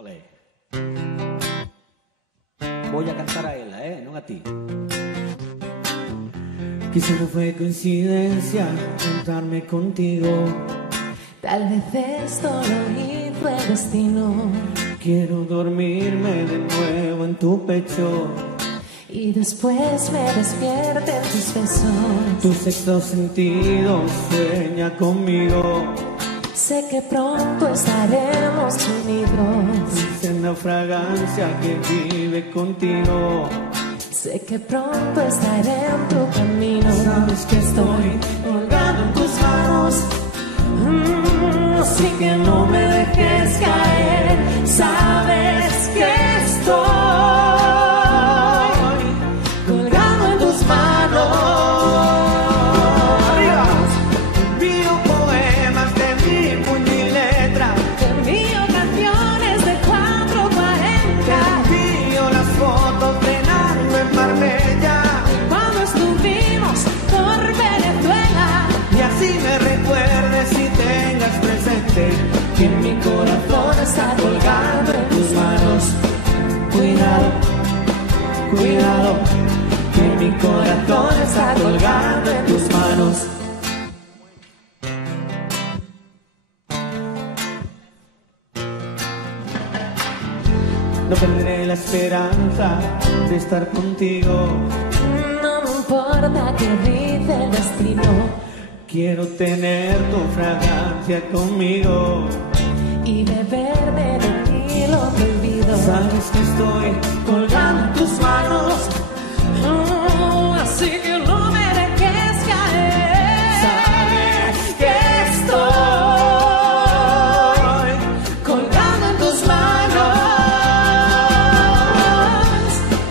Ole. Voy a cantar a ella, no a ti. Quizá no fue coincidencia encontrarme contigo. Tal vez esto lo hizo el destino. Quiero dormirme de nuevo en tu pecho y después me despierte en tus besos. Tu sexto sentido sueña conmigo. Sé que pronto estaremos unidos. Siente una fragancia que vive contigo. Sé que pronto estaré en tu camino. Sabes que estoy colgado en tus manos, así que no me dejes caer. Sabes que estoy colgado en tus manos. Arriba. Envío poemas de mi puño y letra. Te envío canciones de 440. Te envío las fotos cenando en Marbella Cuando estuvimos por Venezuela. y así me recuerdes y tengas presente que mi corazón está colgando en tus manos. Cuidado, cuidado, que mi corazón está colgando en tus manos. No perderé la esperanza de estar contigo. No me importa qué dice el destino. Quiero tener tu fragancia conmigo Y beberme de ti lo prohibido. Sabes que estoy colgando en tus manos, Así que no me dejes caer. sabes que estoy colgando en tus manos.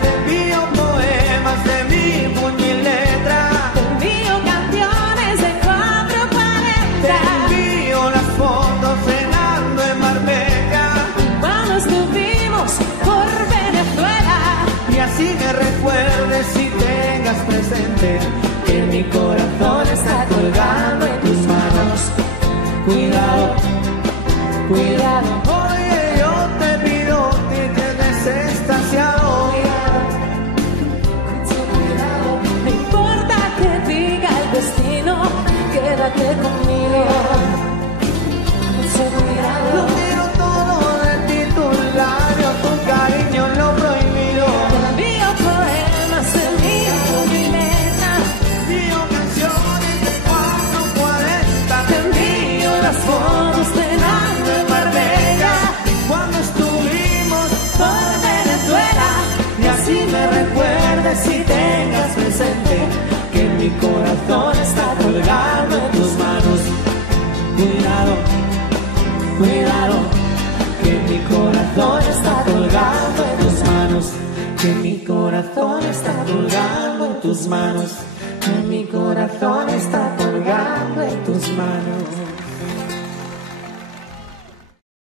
Te envío poemas de mi puño y letra. Te envío canciones de 440. Te envío las fotos cenando en Marbella Cuando estuvimos por Venezuela. y así me recuerdes y tengas presente que mi corazón está colgando en tus manos. Cuidado, cuidado. Oye, yo te pido que te des extasiado. No importa que diga el destino, quédate conmigo. Mucho Lo cuidado. quiero todo de ti, tus labios, tu cariño, lo prohibido. Te envío poemas de mi puño y letra. Envío canciones de 440. Te envío las fotos cenando en Marbella Cuando estuvimos por Venezuela. y así me recuerdes y tengas presente que mi corazón está colgando en tus manos. Cuidado, cuidado, que mi corazón está colgando en tus manos. Que mi corazón está colgando en tus manos. Que mi corazón está colgando en tus manos.